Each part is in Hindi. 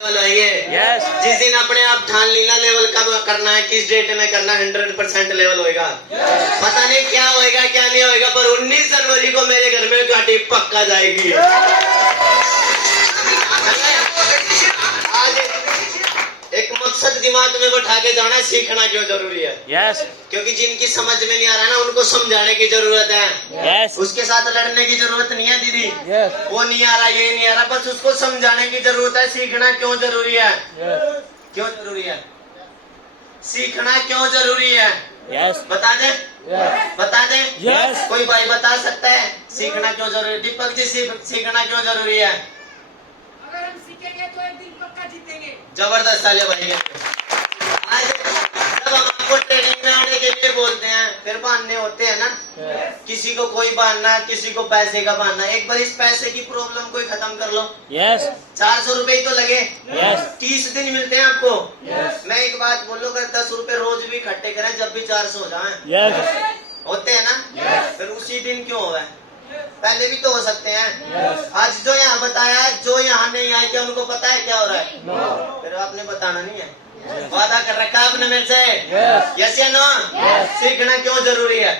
यस। जिस दिन अपने आप ठान लीला लेवल कब करना है, किस डेट में करना, 100% लेवल होएगा। पता नहीं क्या होएगा क्या नहीं होएगा, पर 19 जनवरी को मेरे घर में गाड़ी पक्का जाएगी। आज एक मकसद दिमाग में बैठा के जाना, सीखना क्यों जरूरी है। यस। क्योंकि जिनकी समझ में नहीं आ रहा ना, उनको समझाने की जरूरत है। यस। उसके साथ लड़ने की जरूरत नहीं है दीदी। यस। वो नहीं आ रहा, ये नहीं आ रहा, बस उसको समझाने की जरूरत है। सीखना क्यों जरूरी है। यस। क्यों जरूरी है, सीखना क्यों जरूरी है। यस। बता दे। यस। बता दे। यस। कोई भाई बता सकता है सीखना क्यों जरूरी है। दीपक जी, सीखना क्यों जरूरी है। अगर हम सीखेंगे तो एक दिन पक्का जीतेंगे। जबरदस्त तालियां भाई। आज जब हम आपको ट्रेनिंग में आने के लिए बोलते हैं, फिर बहाने होते हैं ना। किसी को कोई बहाना, किसी को पैसे का बहाना। एक बार इस पैसे की प्रॉब्लम को खत्म कर लो। यस। 400 रुपए तो लगे। यस। 30 दिन मिलते हैं आपको। यस। मैं एक बात बोलूं, अगर 10 रुपए रोज भी इकट्ठे करें, जब भी 400 हो जाए, यस। होते हैं ना। फिर उसी दिन क्यों हुआ है, पहले भी तो हो सकते हैं। यस। आज जो यहाँ बताया है, जो यहाँ नहीं आए, क्या उनको पता है क्या हो रहा है। नो। फिर आपने बताना नहीं है। वादा कर रखा आपने मेरे से। यस। यस या नो। सीखना क्यों जरूरी है।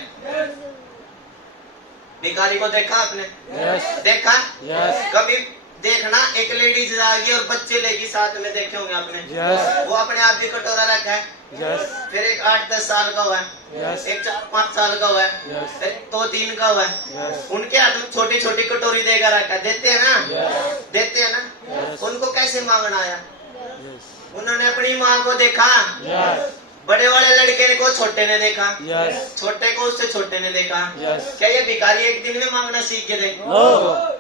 भिखारी को देखा आपने। यस। देखा। यस। कभी देखना, एक लेडीज जाएगी और बच्चे लेगी, साथ में देखे होंगे आपने। यस। वो अपने आप भी कटोरा रखा है। यस। फिर एक 8-10 साल का हुआ है, यस। एक 4-5 साल का हुआ है, यस। फिर 2-3 का हुआ है। यस। उनके हाथ में छोटी छोटी कटोरी देकर रखा है। देते हैं ना। यस। देते हैं ना। यस। उनको कैसे मांगना आया। यस। उन्होंने अपनी माँ को देखा, यस। बड़े वाले लड़के को छोटे ने देखा, यस। छोटे को उससे छोटे ने देखा। यस। क्या ये भिखारी एक दिन में मांगना सीख के दे। नो।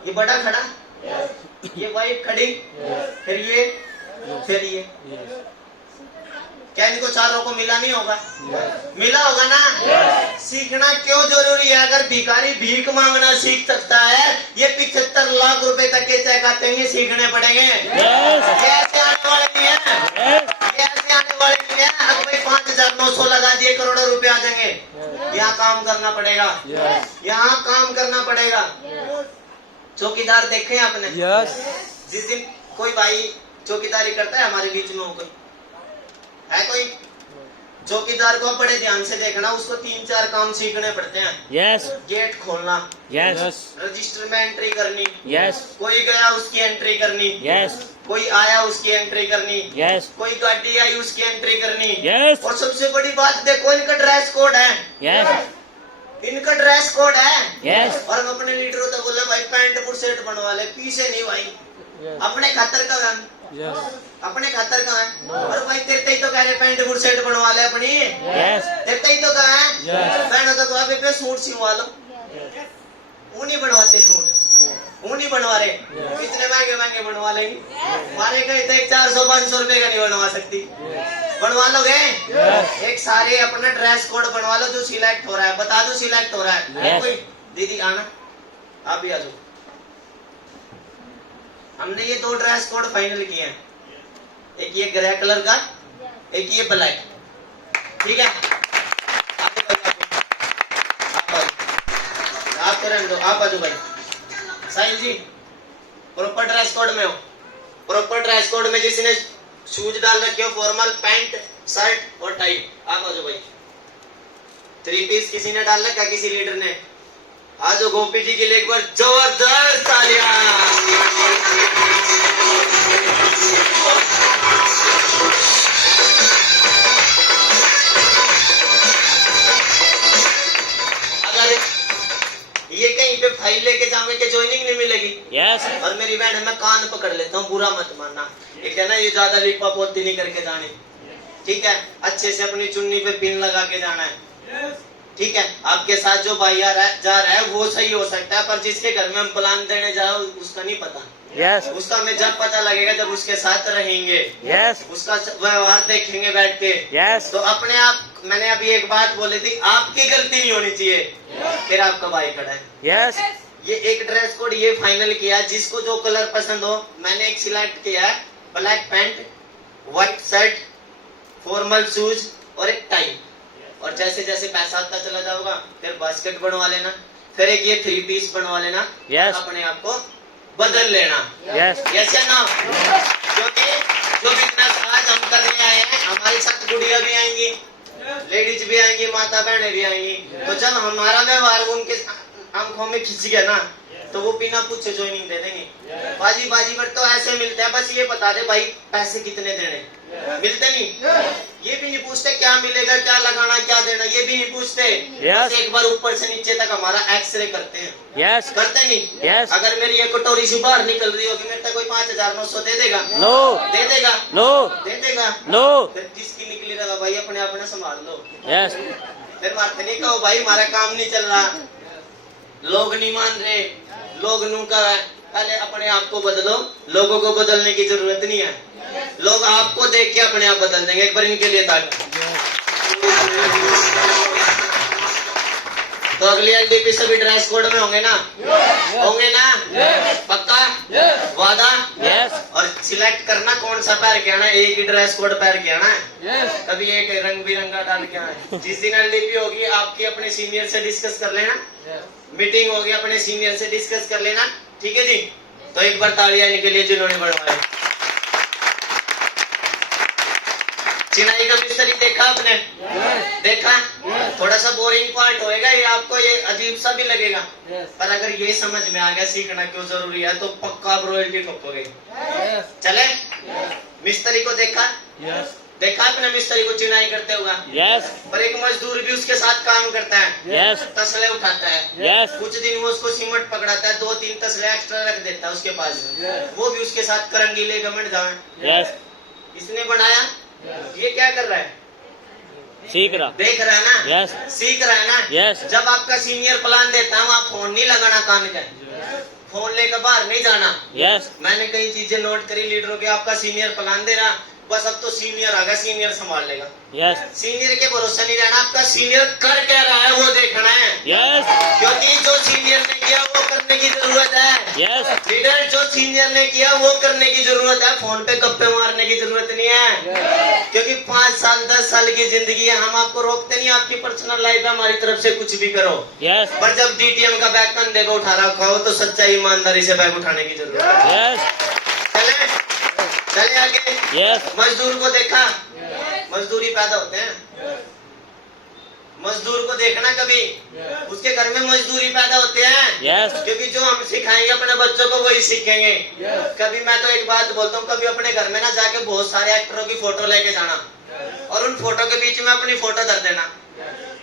ये बड़ा खड़ा, यस। ये वाइफ खड़ी, यस। फिर ये, फिर ये। यस। क्या इनको चारों को मिला नहीं होगा। यस। मिला होगा ना। सीखना क्यों जरूरी है। अगर भिखारी भीख मांगना सीख सकता है, ये 75 लाख रुपए तक के चेक आते हैं, सीखने पड़ेंगे। ये ऐसे आने वाले नहीं है, ये ऐसे आने वाले नहीं है। अब भाई 5,900 लगा दिए, करोड़ों रुपए आ जाएंगे। यहाँ काम करना पड़ेगा, यहाँ काम करना पड़ेगा। चौकीदार देखे आपने। यस। जिस दिन कोई भाई चौकीदारी करता है हमारे बीच में, हो कोई है कोई चौकीदार को बड़े ध्यान से देखना, उसको 3-4 काम सीखने पड़ते हैं। यस। गेट खोलना, यस। रजिस्टर में एंट्री करनी, यस। कोई गया उसकी एंट्री करनी, यस। कोई आया उसकी एंट्री करनी, यस। कोई गाड़ी आई उसकी एंट्री करनी। यस। और सबसे बड़ी बात देखो, इनका ड्रेस कोड है। यस। इनका ड्रेस कोड है। यस। और हम अपने लीडर को तो बोला, भाई पैंट पर सेट बनवा ले, पीछे नहीं भाई, अपने खातर का है। यस। अपने खातर कहाँ है। और भाई तेरे ही तो कह रहे पैंट बुर सेट बनवा ले अपनी। यस। तेरे ही तो कहा है। यस। बहनों तो कहा पे सूट सिलवा लो। वो नहीं बनवाते सूट, वो नहीं बनवा रहे। कितने महंगे महंगे बनवा लेंगे। हमारे कहीं तो 400-500 रुपए का नहीं बनवा सकती। बनवा लोगे। एक सारे अपना ड्रेस कोड बनवा लो, जो सिलेक्ट हो रहा है बता दो, सिलेक्ट हो रहा है। कोई दीदी आना, आप भी आ जाओ। हमने ये 2 ड्रेस कोड फाइनल किए हैं, एक ये ग्रे कलर का, एक ये ब्लैक। ठीक है, आप तो रहने दो, आप आ जाओ भाई। साहिल जी प्रॉपर ड्रेस कोड में हो, प्रॉपर ड्रेस कोड में जिसने शूज डाल रखे हो, फॉर्मल पैंट शर्ट और टाई, आप आ जाओ भाई। 3 पीस किसी ने डाल रखा, किसी लीडर ने। आज गोपी जी के लिए एक बार जबरदस्त तालियां। अगर ये कहीं पे फाइल लेके जाने के ज्वाइनिंग नहीं मिलेगी। यस। और मेरी बहन, मैं कान पकड़ लेता हूँ, बुरा मत मानना। ये कहना ये ज्यादा लिपा पोती नहीं करके जाने, ठीक है। अच्छे से अपनी चुन्नी पे पिन लगा के जाना है, ठीक है। आपके साथ जो भाई जा रहा है वो सही हो सकता है, पर जिसके घर में हम प्लान देने जाओ उसका नहीं पता। यस। उसका हमें जब पता लगेगा जब उसके साथ रहेंगे। यस। उसका व्यवहार देखेंगे बैठ के। यस। तो अपने आप, मैंने अभी एक बात बोली थी, आपकी गलती नहीं होनी चाहिए। फिर आपका भाई खड़ा है। यस। ये एक ड्रेस कोड ये फाइनल किया, जिसको जो कलर पसंद हो। मैंने एक सिलेक्ट किया है, black pant, white shirt, formal shoes और एक टाई। और जैसे जैसे पैसा आता चला जाओगा, फिर बास्केट बनवा लेना, फिर एक ये 3 पीस बनवा लेना। यस। अपने आप को बदल लेना। यस। यस या नो। क्योंकि जो बिजनेस आज हम करने आए हैं, हमारे साथ गुड़िया भी आएंगी, लेडीज भी आएंगी, माता बहनें भी आएंगी। तो जब हमारा व्यवहार उनके आंखों में खिंच गया ना, तो वो बिना पूछे ज्वाइनिंग दे देंगे। बाजी बाजी पर तो ऐसे मिलते हैं, बस ये बता दे भाई पैसे कितने देने, मिलते नहीं। ये भी नहीं पूछते क्या मिलेगा, क्या लगाना, क्या देना, ये भी नहीं पूछते। बस एक बार ऊपर से नीचे तक हमारा एक्सरे करते हैं। यस करते नहीं। यस अगर मेरी ये कटोरी से बाहर निकल रही होगी, मेरे तक कोई 5,900 दे देगा? नो दे देगा? नो दे देगा? नो फिर किसकी निकली रहा भाई, अपने आप ने संभाल लो। यस फिर मारते नहीं कहो भाई हमारा काम नहीं चल रहा, लोग नहीं मान रहे, लोग नू कर रहा है। पहले अपने आप को बदलो, लोगों को बदलने की जरूरत नहीं है। लोग आपको देख के अपने आप बदल देंगे। एक बार इनके लिए ताकि तो अगली एलडीपी सभी ड्रेस कोड में होंगे ना? होंगे ना? पक्का? वादा? यस और सिलेक्ट करना कौन सा पहन के आना है, एक ही ड्रेस कोड पहन के आना है, कभी एक रंग बिरंगा डाल के आना है। जिस दिन एलडीपी होगी आपकी अपने सीनियर से डिस्कस कर लेना, मीटिंग होगी अपने सीनियर से डिस्कस कर लेना, ठीक है जी। तो एक बार तालियां इनके लिए जिन्होंने बनवाए। चिनाई का मिस्त्री देखा आपने? देखा? थोड़ा सा बोरिंग पार्ट होएगा ये, आपको ये अजीब सा भी लगेगा, पर अगर ये समझ में आ गया सीखना क्यों जरूरी है, तो पक्का आप रॉयल्टी ठोकोगे। चले? मिस्त्री को देखा? देखा आपने मिस्त्री को चिनाई करते हुआ? यस पर एक मजदूर भी उसके साथ काम करता है, यस तसले उठाता है। यस कुछ दिन वो उसको सीमेंट पकड़ाता है, 2-3 तसले एक्स्ट्रा रख देता है उसके पास, वो भी उसके साथ करंगीले गमंड जाए। यस इसने बनाया, ये क्या कर रहा है? सीख रहा देख रहा है ना? यस सीख रहा है ना? यस जब आपका सीनियर प्लान देता है, वहाँ फोन नहीं लगाना कान का, फोन लेकर बाहर नहीं जाना। यस मैंने कई चीजें नोट करी लीडरों के, आपका सीनियर प्लान दे रहा, बस अब तो सीनियर आ गया, सीनियर संभाल लेगा। यस सीनियर के भरोसे नहीं रहना, आपका सीनियर कर क्या रहा है वो देखना है। यस क्योंकि जो सीनियर ने किया वो करने की जरूरत है। यस लीडर जो सीनियर ने किया वो करने की जरूरत है, फोन पे गप्पे मारने की जरूरत नहीं है। क्योंकि 5 साल 10 साल की जिंदगी है, हम आपको रोकते नहीं, आपकी पर्सनल लाइफ है, हमारी तरफ से कुछ भी करो। यस पर जब डीटीएम का बैग कंधे पे उठा रखा हो, तो सच्चाई ईमानदारी से बैग उठाने की जरूरत है। यस चले चले आगे। यस मजदूर को देखा? मजदूरी पैदा होते हैं, मजदूर को देखना कभी, उसके घर में मजदूरी पैदा होते हैं। यस क्योंकि जो हम सिखाएंगे अपने बच्चों को वही सीखेंगे। कभी मैं तो एक बात बोलता हूँ, कभी अपने घर में ना जाके बहुत सारे एक्टरों की फोटो लेके जाना, और उन फोटो के बीच में अपनी फोटो धर देना,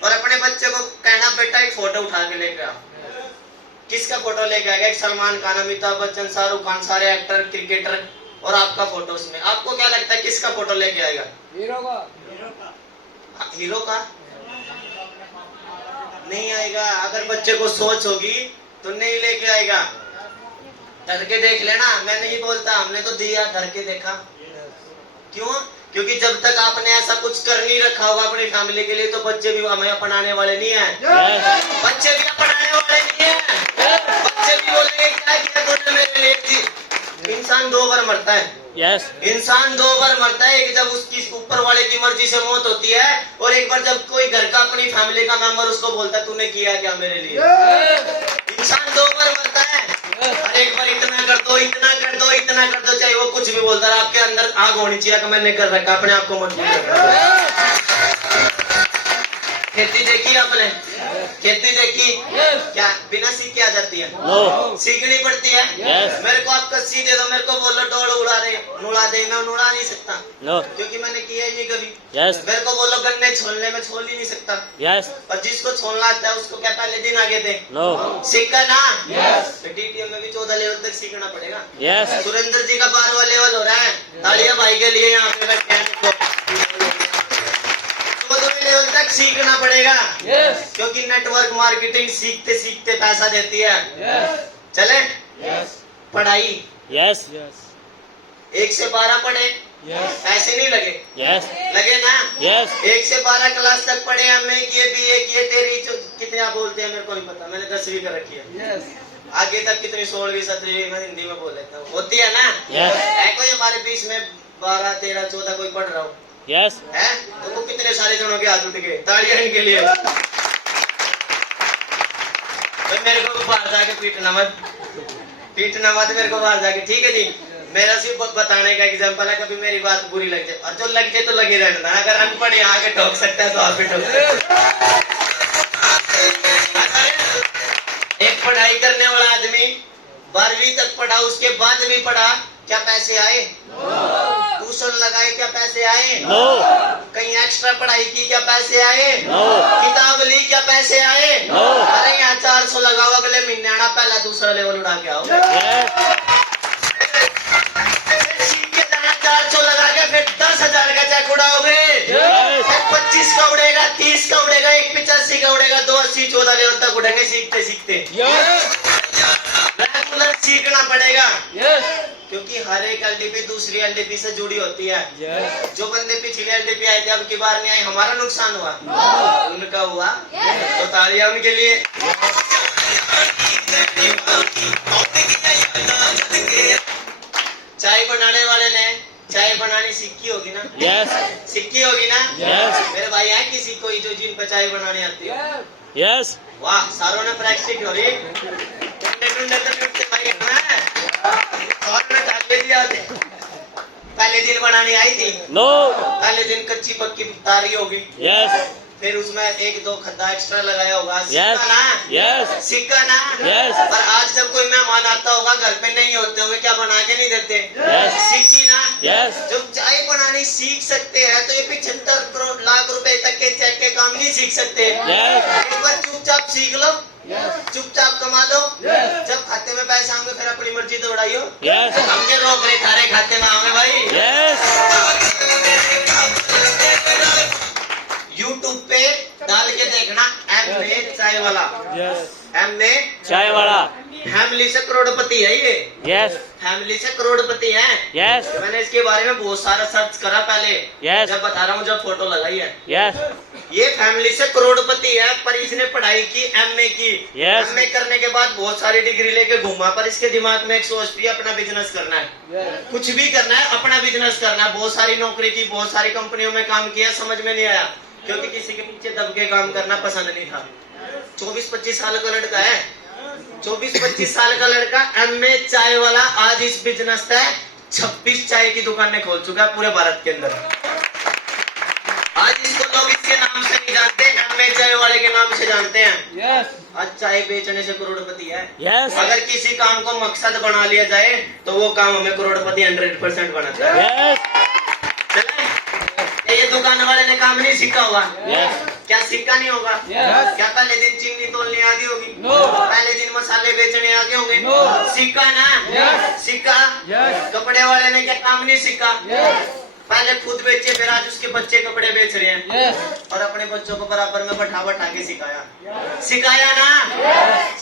और अपने बच्चे को कहना बेटा एक फोटो उठा के लेके आओ। किसका फोटो लेके आएगा? एक सलमान खान, अमिताभ बच्चन, शाहरुख खान, सारे एक्टर, क्रिकेटर, और आपका फोटो उसमें। आपको क्या लगता है किसका फोटो लेके आएगा? हीरो का। हीरो का नहीं आएगा। अगर बच्चे को सोच होगी तो नहीं लेके आएगा। डर के देख लेना, मैं नहीं बोलता, हमने तो दिया, डर के देखा। क्यों? क्योंकि जब तक आपने ऐसा कुछ कर नहीं रखा होगा अपनी फैमिली के लिए, तो बच्चे भी हमें अपनाने वाले नहीं है। बच्चे भी अपनाने वाले नहीं है। बच्चे भी बोलेंगे क्या किया तूने मेरे लिए जी। इंसान 2 बार मरता है। यस इंसान 2 बार मरता है, एक जब उसकी ऊपर वाले की मर्जी से मौत होती है, और एक बार जब कोई घर का अपनी फैमिली का मेंबर उसको बोलता है तूने किया क्या मेरे लिए। इंसान 2 बार मरता है। और एक बार इतना कर दो, इतना कर दो, इतना कर दो, चाहे वो कुछ भी बोलता है, आपके अंदर आग होनी चाहिए कि मैंने कर रखा, अपने आप को मजबूत कर। खेती देखी आपने? खेती देखी? क्या बिना सीख के आ जाती है? नो सीखनी पड़ती है। Yes. मेरे को आप कस्सी दे दो, मेरे को बोलो डोल उड़ा दे, मैं उड़ा नहीं सकता, नो क्योंकि मैंने किया ही नहीं कभी। यस मेरे को बोलो गन्ने छोलने में छोल ही नहीं सकता। यस और जिसको छोलना आता है उसको क्या पहले दिन आगे थे? नो सीखा ना? डीटीएम में भी 14 लेवल तक सीखना पड़ेगा। यस सुरेंद्र जी का 12वां लेवल हो रहा है, तालियां भाई के लिए यहाँ पे बैठे हैं। 14वें लेवल तक सीखना पड़ेगा। क्योंकि नेटवर्क मार्केटिंग सीखते सीखते पैसा देती है। चले? पढ़ाई यस 1 से 12 पढ़े, पैसे नहीं लगे? यस लगे ना? यस 1 से 12 क्लास तक पढ़े हमने, किए BA किए, तेरी कितने आप बोलते हैं मेरे को नहीं पता, मैंने 10वीं कर रखी है। आगे तक कितनी 16वीं 17वीं में हिंदी में बोल लेता हूँ, होती है ना? है कोई हमारे बीच में 12 13 14 कोई पढ़ रहा हो यस है? तो वो कितने सारे जनों के हाथ उठ गए, तालियां इनके लिए। तो मेरे को बाहर जाके पीटना मत मेरे को बाहर जाके, ठीक है जी। मेरा सिर्फ बताने का एग्जांपल है, कभी मेरी बात बुरी लग जाए, और जो लग जाए तो लगी रहना। अगर अनपढ़ यहाँ के ठोक सकता है तो आप भी ठोक सकते हैं। एक पढ़ाई करने वाला आदमी 12वीं तक पढ़ा, उसके बाद भी पढ़ा, क्या पैसे आए? ट्यूशन लगाए, क्या पैसे आए? कहीं एक्स्ट्रा पढ़ाई की, क्या पैसे आए? किताब ली, क्या पैसे आए? अरे यहाँ 400 लगाओ, अगले महीने आना, पहला दूसरा लेवल उड़ा के आओ। सीख के जाना, 400 लगा के फिर 10,000 का चेक उड़ाओगे, 25 का उड़ेगा, 30 का उड़ेगा, 185 का उड़ेगा, 280 14 लेवल तक उड़ेंगे सीखते सीखते। रेगुलर सीखना पड़ेगा, क्योंकि हर एक एलडीपी दूसरी एलडीपी से जुड़ी होती है। जो बंदे पिछले एलडीपी आए थे, अब की बार नहीं आए, हमारा नुकसान हुआ, उनका हुआ, तो तालियां उनके लिए। चाय बनाने वाले ने चाय बनानी सीखी होगी ना? सीखी होगी ना? मेरे भाई है किसी कोई जो जिन पे चाय बनानी आती है? वाह, सारों ने प्रैक्टिस हो रही। पहले दिन बनाने आई थी? पहले दिन कच्ची पक्की तारी होगी, फिर उसमें 1-2 खद्दा एक्स्ट्रा लगाया होगा, सीखा ना? सीखा ना? और आज जब कोई मेहमान आता होगा, घर पे नहीं होते हुए, क्या बना के नहीं देते? सीखी ना? जब चाय बनानी सीख सकते हैं तो ये 75 लाख रुपए तक के चेक के काम नहीं सीख सकते। एक बार चुपचाप सीख लो, चुपचाप कमा लो, जब खाते में पैसे आएंगे फिर अपनी मर्जी तो उड़ाइयो। हमने रोक रहे, थारे खाते में आओगे भाई। YouTube पे डाल के देखना, MA चाय वाला, MA चाय वाला। फैमिली से करोड़पति है ये। फैमिली से करोड़पति है। मैंने इसके बारे में बहुत सारा सर्च करा पहले, जब बता रहा हूँ, जब फोटो लगाई है। ये फैमिली से करोड़पति है, पर इसने पढ़ाई की MA की। MA करने के बाद बहुत सारी डिग्री लेके घूमा, पर इसके दिमाग में एक सोच थी, अपना बिजनेस करना है। कुछ भी करना है, अपना बिजनेस करना है। बहुत सारी नौकरी की, बहुत सारी कंपनियों में काम किया, समझ में नहीं आया, क्योंकि किसी के पीछे दब के काम करना पसंद नहीं था। 24-25 साल का लड़का है, 24-25 साल का लड़का MA चाय वाला, आज इस बिजनेस से 26 चाय की दुकानें खोल चुका है पूरे भारत के अंदर। आज इसको लोग इसके नाम से नहीं जानते, MA चाय वाले के नाम से जानते हैं। आज चाय बेचने से करोड़पति है। अगर किसी काम को मकसद बना लिया जाए तो वो काम हमें करोड़पति 100% बनाता है। ये दुकान वाले ने काम नहीं सीखा होगा, क्या सीखा नहीं होगा? क्या पहले दिन चीनी तोलने आ गई होगी? पहले दिन मसाले बेचने आ गए होंगे? सीखा ना? सीखा। कपड़े वाले ने क्या काम नहीं सीखा? पहले खुद बेचे, फिर आज उसके बच्चे कपड़े बेच रहे हैं, और अपने बच्चों को बराबर में बैठा के सिखाया ना?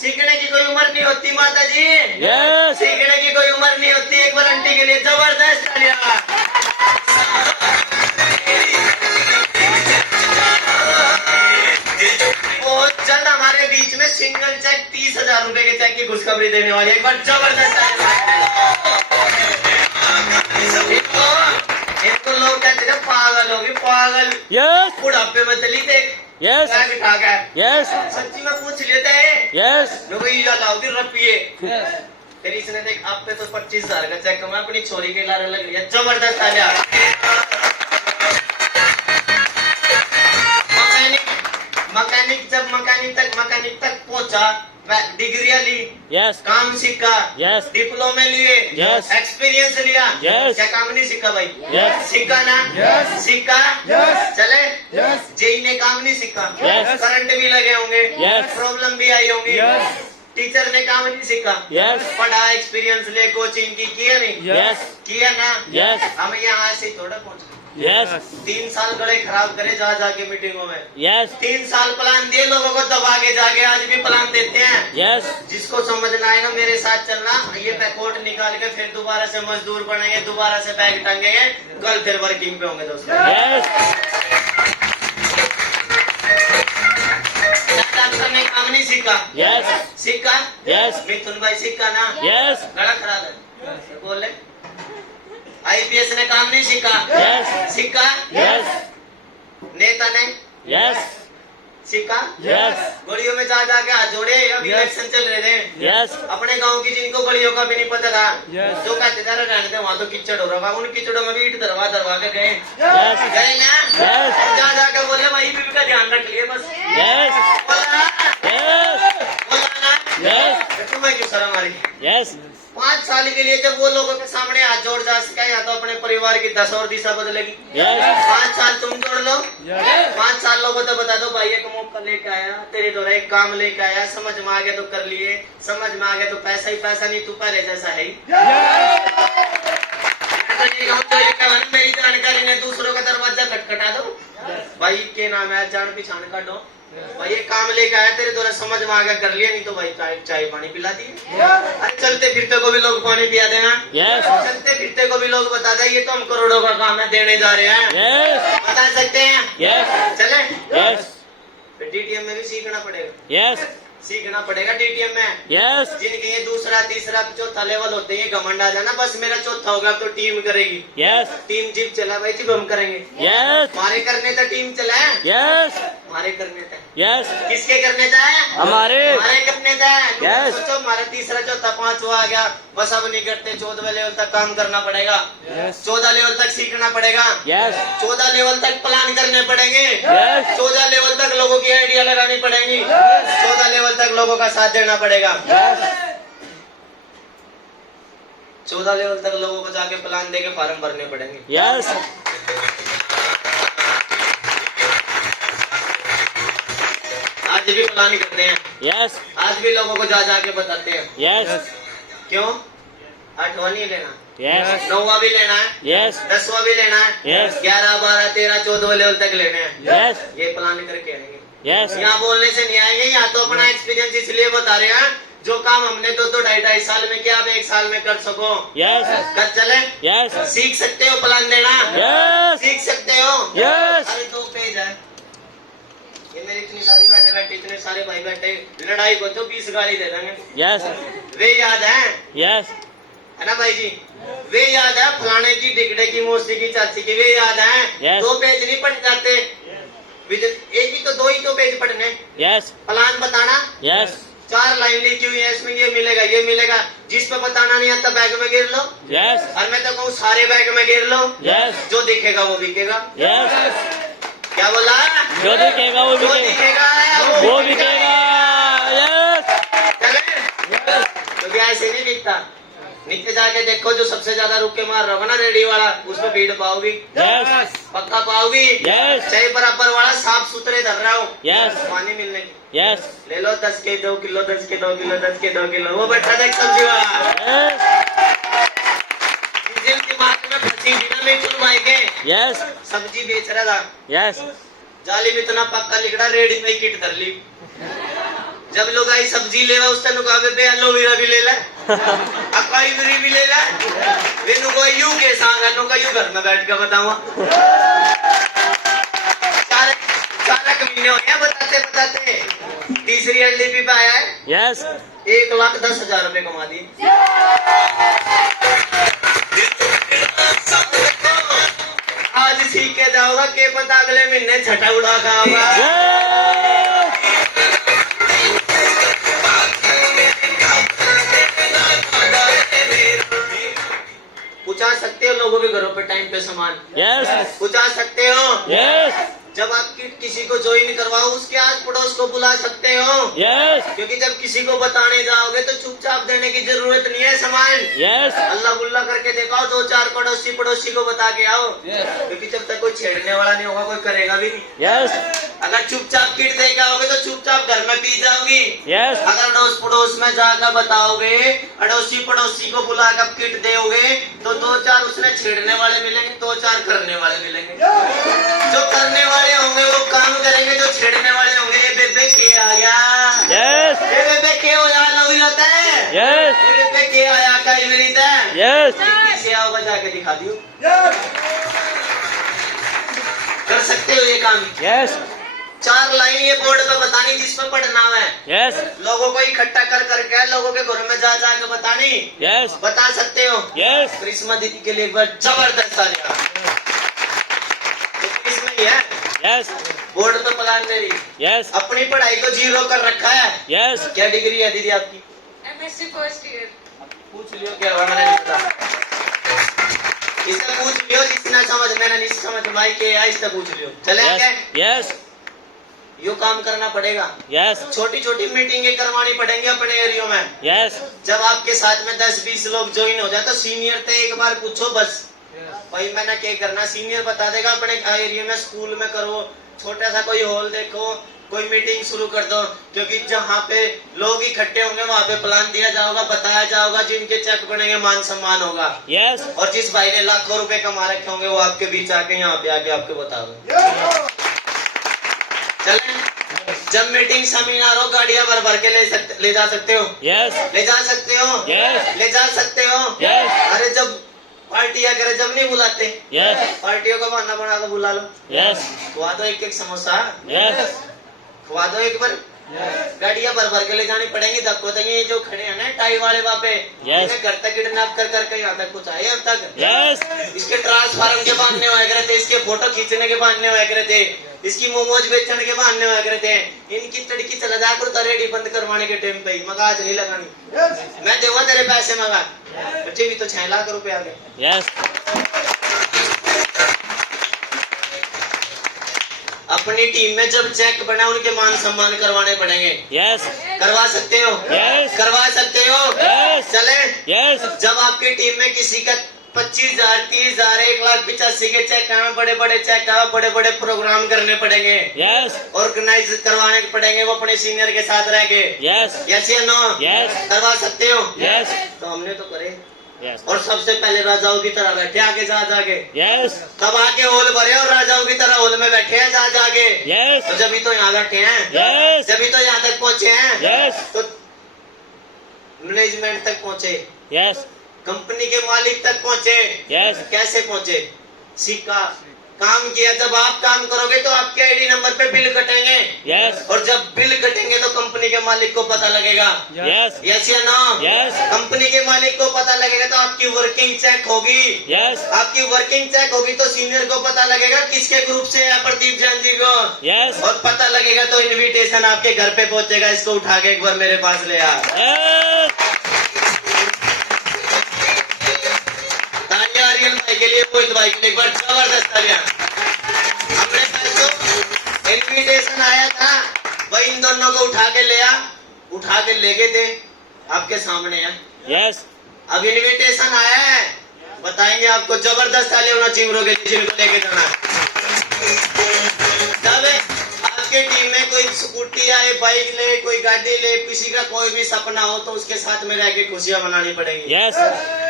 सीखने की कोई उम्र नहीं होती माता जी, सीखने की कोई उम्र नहीं होती। एक बार आंटी के लिए जबरदस्त तालियां। बहुत जल्द हमारे बीच में सिंगल चेक 30,000 रुपए के चेक की खुशखबरी देने वाली है। एक बार जबरदस्त। इनको लोग कहते हैं पागल होगी, पागल। बुढ़ापे में चली देख, सच्ची में पूछ लेते हैं लोग, ये लाओगी रपिए। फिर इसने देख, आप पे तो 25,000 का चेक मैं अपनी छोरी के लारे लग रही है। जबरदस्त तालियां। मैकेनिक तक पहुंचा, डिग्रियां ली, काम सीखा, डिप्लोमे लिए, एक्सपीरियंस लिया, क्या काम नहीं सीखा भाई? सीखा ना? सीखा। चले, जेई ने काम नहीं सीखा, करंट भी लगे होंगे, प्रॉब्लम भी आई होंगी, टीचर ने काम नहीं सीखा, पढ़ा, एक्सपीरियंस ले, कोचिंग की, किया नहीं? किया ना? हम यहाँ से थोड़ा पहुँच 3 साल गले खराब करे जा जाके मीटिंगों में। 3 साल प्लान दिए लोगों को, दबा के जाके आज भी प्लान देते हैं। जिसको समझना है ना, मेरे साथ चलना, ये पैकोट निकाल के फिर दोबारा से मजदूर बनेंगे, दोबारा से बैग टांगेंगे, कल फिर वर्किंग पे होंगे दोस्तों। डॉक्टर ने काम नहीं सीखा? सीखा। मिथुन भाई सीखा ना? गला खराब है, बोले। IPS ने काम नहीं सीखा? सीखा। नेता ने सिक्का Yes. गलियों में जा के हाथ जोड़े। अभी Yes. इलेक्शन चल रहे थे Yes. अपने गांव की, जिनको गलियों का भी नहीं पता था, Yes. जो कहते थे रहने दे, वहाँ तो कीचड़ हो रहा, उन कीचड़ों में भी ईंट दरवा दरवा के गए Yes. गए ना। Yes. जा जाके बोले भाई बीबी का ध्यान रख लिए बस। Yes. बोला Yes. बोला ना। Yes. तो तुम्हें क्यों शर्म आ रही? Yes. 5 साल के लिए जब वो लोगों के सामने हाथ जोड़ जा सका, या तो अपने परिवार की दशा और दिशा बदलेगी। Yes. 5 साल तुम जोड़ लो, Yes. 5 साल लोगों तो बता दो भाई एक मौका लेके आया, तेरे द्वारा एक काम लेके आया, समझ में आ गया तो कर लिए, समझ में आ गया तो पैसा ही पैसा, नहीं तू पहले जैसा है ही। तो ये कहूं तो ये कहूं, मेरी जानकारी ने दूसरों का दरवाजा खटखटा दो, भाई के नाम है जान पहचान का दो, भाई ये काम लेके आया, तेरे द्वारा समझ में आ गया कर लिया, नहीं तो भाई चाय पानी पिला दिए। अरे चलते फिरते को भी लोग पानी पिला देना। Yes. चलते फिरते को भी लोग बता दे ये तो हम करोड़ों का काम है देने जा रहे हैं, Yes. बता सकते हैं। Yes. चले Yes. फिर डीटीएम में भी सीखना पड़ेगा, Yes. सीखना पड़ेगा डीटीएम में। Yes. जिनके ये दूसरा तीसरा चौथा लेवल होते हैं, घमंड आ जाना बस मेरा चौथा होगा तो टीम करेगी। Yes. टीम जिप चला भाई जिप हम करेंगे, Yes. हमारे करने तो टीम चला है, Yes. हमारे करने था। Yes. किसके करने था? हमारे। हमारे करने था। Yes. सोचो हमारा तीसरा चौथा पांचवा आ गया, बस अब नहीं करते, 14वें लेवल तक काम करना पड़ेगा, Yes. 14 लेवल तक सीखना पड़ेगा, Yes. 14 लेवल तक प्लान करने पड़ेंगे, Yes. 14 लेवल तक लोगों की आइडिया लगानी पड़ेगी, 14 लेवल तक लोगों का साथ देना पड़ेगा, Yes. 14 लेवल तक लोगों को जाके प्लान देके फॉर्म भरने पड़ेंगे। Yes. आज भी प्लान करते हैं, Yes. आज भी लोगों को जा जाके बताते हैं। Yes. क्यों? 8वां नहीं लेना, Yes. 9वां भी लेना है, Yes. 10वां भी लेना है, Yes. 11, 12, 13, 14 लेवल तक लेने हैं। Yes. ये प्लान करके आएंगे, Yes. यहाँ बोलने से नहीं आएंगे, यहाँ तो अपना एक्सपीरियंस इसलिए बता रहे हैं, जो काम हमने 2-2, 2.5 साल में किया, आप 1 साल में कर सको। Yes. कर चले, Yes. सीख सकते हो प्लान देना, Yes. सीख सकते हो। Yes. अरे 2 पेज है, ये मेरी इतनी सारी बहनें बैठी, इतने सारे भाई बैठे, लड़ाई को तो 20 गाली दे देंगे। Yes. वे याद है Yes. है ना भाई जी? वे याद है फलाने की, डिगडे की, मौसी की, चाची की, वे याद है। Yes. 2 पेज नहीं पढ़ जाते, एक ही तो 2 ही तो पेज पढ़ने, Yes. प्लान बताना, Yes. 4 लाइन लिखी हुई है, इसमें ये मिलेगा, जिस पे बताना नहीं आता बैग में गिर लो, Yes. और मैं तो कहूँ सारे बैग में गिर लो, Yes. जो दिखेगा वो बिकेगा। Yes. क्या बोला? जो दिखेगा वो जो बिकेगा। दिखेगा वो बिकेगा। Yes. चले तो ऐसे नहीं बिकता, नीचे जाके देखो, जो सबसे ज्यादा रुक के मार रहा होगा ना रेडी वाला, उसमें भीड़ पाओगी, Yes. पक्का पाओगी। Yes. चाहे बराबर वाला साफ सुथरे धर रहा हो, Yes. पानी मिलने की, Yes. ले लो 10 के 2 किलो, 10 के 2 किलो, 10 के 2 किलो, वो बैठा देख सब्जी वाला, Yes. जिस दिमाग में फंसी थी ना मिठुन भाई के, Yes. सब्जी बेच रहा था, Yes. जाली में इतना पक्का लिखड़ा, रेडी में किट धर ली, जब लोग आई सब्जी लेवा उस तनु कहा बे एलोवेरा भी ले ले, अकाई बेरी भी ले ले, वे नु को यू के सांग नु का यू घर में बैठ के बताऊंगा। 4 महीने हो गए बताते, तीसरी एलडीपी पे आया है, Yes. 1,10,000 रुपए कमा दिए। आज सीख के जाओगा, के पता अगले महीने छठा उड़ा का होगा। Yes. पहुंचा सकते हो लोगों के घरों पे टाइम पे सामान, Yes. पहुंचा सकते हो। Yes. जब आप किसी को ज्वाइन करवाओ, उसके आस पड़ोस को बुला सकते हो, Yes. क्योंकि जब किसी को बताने जाओगे तो चुपचाप देने की जरूरत नहीं है सामान, Yes. अल्लाह गुल्ला करके दिखाओ, 2-4 पड़ोसी को बता के आओ, क्योंकि जब तक कोई छेड़ने वाला नहीं होगा कोई करेगा भी नहीं। Yes. अगर चुपचाप किट दे के आओगे तो चुपचाप घर में पी जाओगी। Yes. अगर अड़ोस पड़ोस में जाकर बताओगे, अड़ोसी पड़ोसी को बुलाकर किट दोगे, तो 2-4 उसने छेड़ने वाले मिलेंगे, 2-4 करने वाले मिलेंगे। जो करने वाले होंगे वो काम करेंगे, जो छेड़ने वाले होंगे ये बेबे के आ गया, Yes. ये बेबे के हो जा लवी रहता है, Yes. ये बेबे के आया का इवरीत है, Yes. पीछे आओगा जाके दिखा दियो। कर सकते हो ये काम। Yes. 4 लाइन ये बोर्ड पे बतानी जिसमें पढ़ना है, Yes. लोगों को इकट्ठा कर करके लोगों के घरों में जा के बतानी, Yes. बता सकते हो। Yes. करिश्मा दीदी के लिए एक बार जबरदस्त तालियां। तो इसमें ही है Yes. बोर्ड पे प्लान दे रही, Yes. अपनी पढ़ाई को जीरो कर रखा है। Yes. क्या डिग्री है दीदी आपकी? MSc first year. पूछ लियो क्या हुआ, मैंने नहीं पता। इससे पूछ लियो जिसने समझ, मैंने नहीं समझ भाई के है, इससे पूछ लियो। चले Yes. आगे, Yes. यो काम करना पड़ेगा। Yes. छोटी छोटी मीटिंगें करवानी पड़ेंगी अपने एरिया में। Yes. जब आपके साथ में 10-20 लोग ज्वाइन हो जाए तो सीनियर से एक बार पूछो बस, भाई मैंने क्या करना, सीनियर बता देगा। अपने एरिया में स्कूल में करो, छोटा सा कोई हॉल देखो, कोई मीटिंग शुरू कर दो, क्योंकि जहाँ पे लोग इकट्ठे होंगे वहाँ पे प्लान दिया जाएगा, बताया जाएगा, जिनके चेक बनेंगे मान सम्मान होगा। Yes. और जिस भाई ने लाखों रुपए कमा रखे होंगे वो आपके बीच आके यहाँ पे आके आपको बताओगे। चलें, जब मीटिंग सेमिनार हो गाड़ियाँ भर भर के ले जा सकते हो, Yes. ले जा सकते हो, Yes. ले जा सकते हो। Yes. अरे जब पार्टियां करे जब नहीं बुलाते, Yes. पार्टियों का बहाना बना के बुला लो, Yes. खुआ दो एक एक समोसा, Yes. खुआ दो एक बार। गाड़ियां भर भर के ले जानी पड़ेंगी। धक्को तो ये जो खड़े हैं ना टाई वाले बापे, Yes. इन्हें घर तक किडनैप कर करके यहाँ तक कुछ आए अब तक। Yes. इसके ट्रांसफार्म के बहाने हुआ करे थे, इसके फोटो खींचने के बहाने हुआ करे थे, इसकी मोमोज बेचने के बहाने हुआ करे थे। इनकी तड़की चला जाकर तो रेडी बंद करवाने के टाइम पे ही मगा आज नहीं लगानी, मैं देवा तेरे पैसे मगा, बच्चे भी तो 6 लाख रुपए आ गए। Yes. अपनी टीम में जब चेक बना उनके मान सम्मान करवाने पड़ेंगे। Yes. करवा सकते हो? Yes. करवा सकते हो? Yes. चले, Yes. जब आपकी टीम में किसी का 25,000, 30,000, 1,85,000 के चेक आए, बड़े बड़े चेक आए, बड़े बड़े प्रोग्राम करने पड़ेंगे, Yes. ऑर्गेनाइज करवाने पड़ेंगे वो अपने सीनियर के साथ रह के। Yes. यस या नो? Yes. करवा सकते हो? Yes. तो हमने तो करे, Yes. और सबसे पहले राजाओं की तरह बैठे आगे जा जाके, Yes. तब आके हॉल भरे और राजाओं की तरह हॉल में बैठे हैं जा जाके। Yes. तो जब तो यहाँ बैठे हैं, Yes. जब तो यहाँ तक पहुँचे हैं, Yes. तो मैनेजमेंट तक पहुँचे, Yes. कंपनी के मालिक तक पहुँचे। Yes. कैसे पहुँचे? सीखा, काम किया। जब आप काम करोगे तो आपके आईडी नंबर पे बिल कटेंगे, Yes. और जब बिल कटेंगे तो कंपनी के मालिक को पता लगेगा। Yes. यस या नो? Yes. कंपनी के मालिक को पता लगेगा तो आपकी वर्किंग चेक होगी। Yes. आपकी वर्किंग चेक होगी तो सीनियर को पता लगेगा किसके ग्रुप से है प्रदीप जैन जी को, Yes. और पता लगेगा तो इनविटेशन आपके घर पे पहुंचेगा। इसको उठा के एक बार मेरे पास ले आ। Yes. तालियां आर्यन भाई के लिए, मोहित भाई के लिए एक बार जबरदस्त तालियां। अपने पास जो इनविटेशन आया था वही इन दोनों को उठा के ले आ, उठा के ले गए थे, आपके सामने है। Yes. अब इनविटेशन आया है, बताएंगे आपको। जबरदस्त तालियां होना चाहिए के लिए जिनको लेके जाना है। जब आपके टीम में कोई स्कूटी आए, बाइक ले, कोई गाड़ी ले, किसी का कोई भी सपना हो तो उसके साथ में रह के खुशियां मनानी पड़ेंगी। Yes.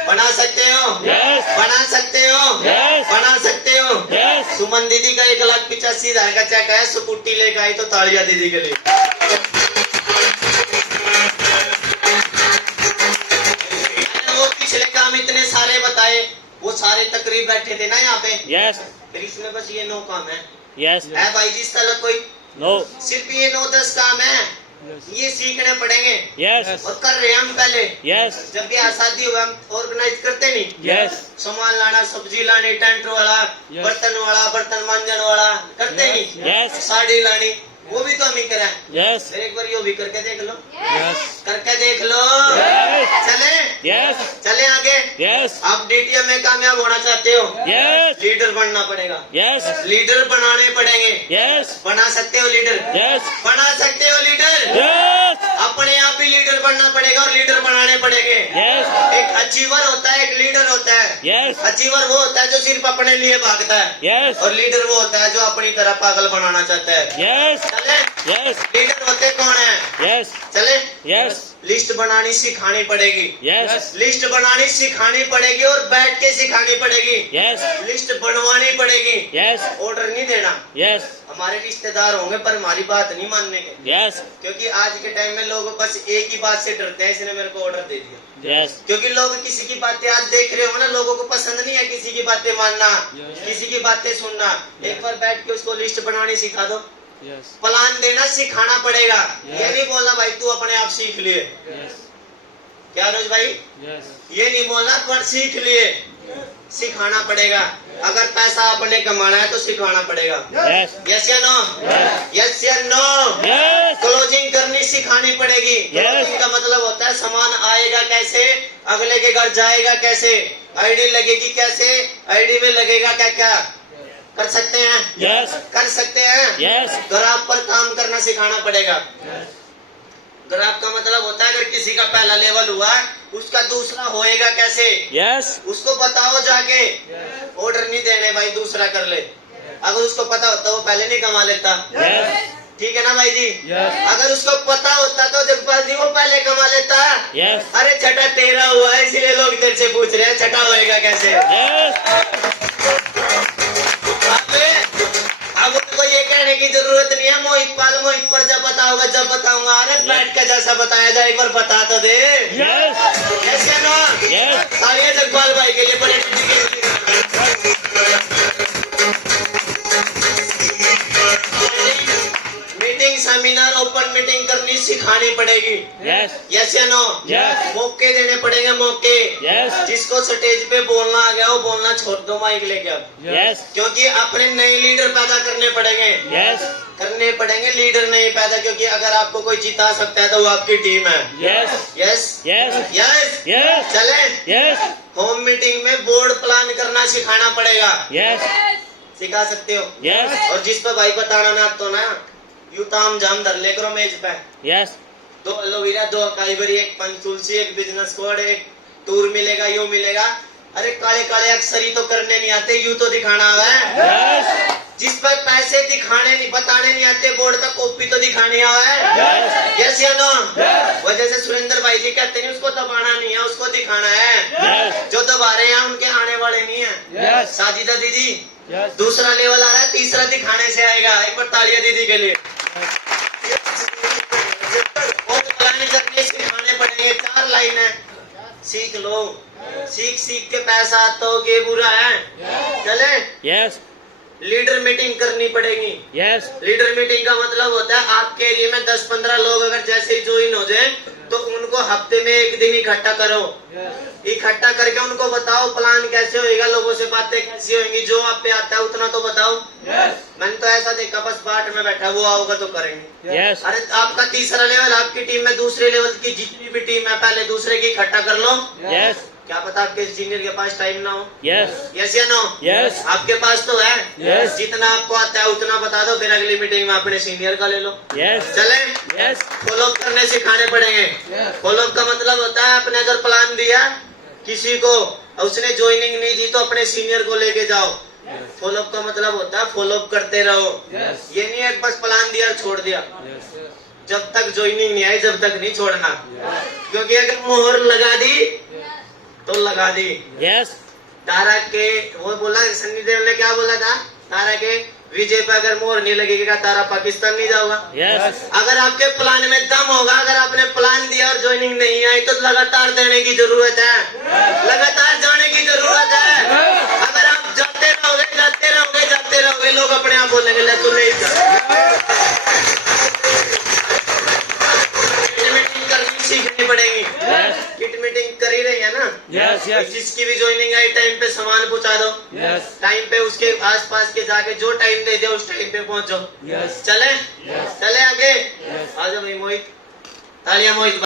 बना सकते हो? Yes. बना सकते हो? Yes. बना सकते हो? Yes. सुमन दीदी का 1,85,000 का चेक है, स्कूटी लेकर आई तो तालियां दीदी के लिए। वो पिछले काम इतने सारे बताए, वो सारे तकरीब बैठे थे ना यहाँ पे, Yes. फिर इसमें बस ये 9 काम है। Yes. है भाई जिस तरह कोई No. सिर्फ ये 9-10 काम है, ये सीखने पड़ेंगे। Yes. और कर रहे हैं हम पहले। Yes. जब भी शादी हुआ हम ऑर्गेनाइज करते नहीं, Yes. सामान लाना, सब्जी लानी, टेंट वाला, Yes. बर्तन मांजन वाला, करते नहीं। Yes. साड़ी लानी, वो भी तो हम ही करें। Yes. फिर एक बार यो भी करके देख लो, Yes. करके देख लो। Yes. चले, Yes. चले आगे। Yes. आप डीटीएम में कामयाब होना चाहते हो, Yes. लीडर बनना पड़ेगा। Yes. लीडर बनाने पड़ेंगे। Yes. बना सकते हो लीडर? Yes. बना सकते हो लीडर? Yes. अपने आप ही लीडर बनना पड़ेगा और लीडर बनाने पड़ेंगे। Yes. एक अचीवर होता है, एक लीडर होता है। Yes. अचीवर वो होता है जो सिर्फ अपने लिए भागता है, Yes. और लीडर वो होता है जो अपनी तरह पागल बनाना चाहता है। Yes. चले, Yes. लीडर होते कौन है? Yes. चले, Yes. लिस्ट बनानी सिखानी पड़ेगी। Yes. लिस्ट बनानी सिखानी पड़ेगी और बैठ के सिखानी पड़ेगी। Yes. लिस्ट बनवानी पड़ेगी। Yes. ऑर्डर नहीं देना। Yes. हमारे रिश्तेदार होंगे पर हमारी बात नहीं मानने के, Yes. क्योंकि आज के टाइम में लोग बस एक ही बात से डरते हैं, इसने मेरे को ऑर्डर दे दिया। Yes. क्योंकि लोग किसी की बातें आज देख रहे हो ना, लोगों को पसंद नहीं है किसी की बातें मानना, किसी की बातें सुनना। एक बार बैठ के उसको लिस्ट बनानी सिखा दो, Yes. प्लान देना सिखाना पड़ेगा। ये नहीं बोलना भाई तू अपने आप सीख लिए, Yes. क्या अनुज भाई? Yes. ये नहीं बोलना पर सीख लिए, सिखाना पड़ेगा। अगर पैसा आपने कमाना है तो सिखाना पड़ेगा। Yes. यस या नो? यस या नो? Yes. क्लोजिंग करनी सिखानी पड़ेगी। Yes. क्लोजिंग का मतलब होता है सामान आएगा कैसे, अगले के घर जाएगा कैसे, आईडी लगेगी कैसे, आईडी में लगेगा क्या क्या। कर सकते हैं? Yes. कर सकते हैं? Yes. ग्राफ पर काम करना सिखाना पड़ेगा। ग्राफ का मतलब होता है अगर किसी का पहला लेवल हुआ है उसका दूसरा होएगा कैसे, Yes. उसको बताओ जाके। ऑर्डर नहीं देने भाई दूसरा कर ले, अगर उसको पता होता वो पहले नहीं कमा लेता। Yes. ठीक है ना भाई जी? Yes. अगर उसको पता होता तो जगपाल जी वो पहले कमा लेता। Yes. अरे छठा तेरा हुआ है इसलिए लोग तेरे से पूछ रहे हैं छठा होएगा कैसे। Yes. अब उनको ये कहने की जरूरत नहीं है मोहित पर जब बताओगे जब बताऊंगा। अरे बैठ के जैसा बताया जाए एक बार बता तो दे। Yes. यस या नो? Yes. तालियां जगपाल भाई के लिए बड़ी मीटिंग सेमिनार ओपन मीटिंग करनी सिखानी पड़ेगी। Yes. यस या नो? Yes. मौके देने पड़ेंगे मौके। Yes. जिसको स्टेज पे बोलना आ गया वो बोलना छोड़ दो माइक लेके अब, Yes. क्योंकि अपने नए लीडर पैदा करने पड़ेंगे। Yes. करने पड़ेंगे लीडर नहीं पैदा, क्योंकि अगर आपको कोई जिता सकता है तो वो आपकी टीम है। Yes. Yes Yes. Yes Yes. चले। Yes. होम मीटिंग में बोर्ड प्लान करना सिखाना पड़ेगा। Yes. सिखा सकते हो। Yes. और जिस पर भाई बताना ना तो ना यू ताम झाम धर ले करो मेज पे। Yes. 2 एलोवेरा 2 अकाई बेरी 1 पंच तुलसी 1 बिजनेस कोड 1 टूर मिलेगा यू मिलेगा। अरे काले काले अक्षर ही तो करने नहीं आते, यू तो दिखाना है। Yes. जिस पर पैसे दिखाने नहीं बताने नहीं आते बोर्ड का कॉपी तो दिखानी है। Yes. यस या नो? Yes. वजह से सुरेंद्र भाई जी कहते नहीं उसको दबाना नहीं है उसको दिखाना है। Yes. जो दबा रहे हैं उनके आने वाले नहीं है। Yes. साजिदा दीदी Yes. दूसरा लेवल आ रहा है, तीसरा दिखाने से आएगा। एक बार तालियां दीदी के लिए। और प्लान करने सिखाने पड़ेंगे। 4 लाइन है, सीख लो। सीख सीख के पैसा आता हो के बुरा है। चले। Yes. लीडर मीटिंग करनी पड़ेगी। Yes. लीडर मीटिंग का मतलब होता है आपके एरिया में 10-15 लोग अगर जैसे ही ज्वाइन हो जाए तो उनको हफ्ते में 1 दिन इकट्ठा करो। इकट्ठा करके उनको बताओ प्लान कैसे होएगा, लोगों से बातें कैसी होंगी, जो आप पे आता है उतना तो बताओ। मैंने तो ऐसा देखा बस बाट में बैठा वो आओगे तो करेंगे। Yes. अरे आपका तीसरा लेवल आपकी टीम में दूसरे लेवल की जितनी भी टीम है पहले दूसरे की इकट्ठा कर लो। Yes. क्या पता आपके सीनियर के पास टाइम ना हो। Yes. यस या नो? Yes. आपके पास तो है। Yes. जितना आपको आता है उतना बता दो, फिर अगली मीटिंग में अपने सीनियर का ले लो। Yes. चले। Yes. फॉलो अप करने सिखाने पड़ेंगे। फॉलो अप का मतलब होता है आपने अगर प्लान दिया किसी को और उसने ज्वाइनिंग नहीं दी तो अपने सीनियर को लेके जाओ। फॉलो अप का मतलब होता है फॉलो अप करते रहो। ये नहीं है बस प्लान दिया और छोड़ दिया। जब तक ज्वाइनिंग नहीं आई जब तक नहीं छोड़ना, क्योंकि अगर मोहर लगा दी तो लगा दी। Yes. तारा के वो बोला सन्नी देओल ने क्या बोला था, तारा के विजय पे अगर मोहर नहीं लगेगा तारा पाकिस्तान नहीं जाऊंगा। Yes. अगर आपके प्लान में दम होगा, अगर आपने प्लान दिया और ज्वाइनिंग नहीं आई तो लगातार देने की जरूरत है, लगातार जाने की जरूरत है। अगर आप जाते रहोगे लोग अपने आप बोलेंगे ले तू नहीं जा। मीटिंग करनी सीखनी पड़ेगी। Yes. किट मीटिंग कर ही रही है ना। Yes. Yes. जिसकी भी ज्वाइनिंग आई टाइम पे सामान पहुंचा दो। Yes. टाइम पे उसके आसपास के जाके जो टाइम दे दे उस टाइम पे पहुंचो। Yes. चले। Yes. चले आगे। Yes. आ जाओ भाई मोहित, तालियां मोहित।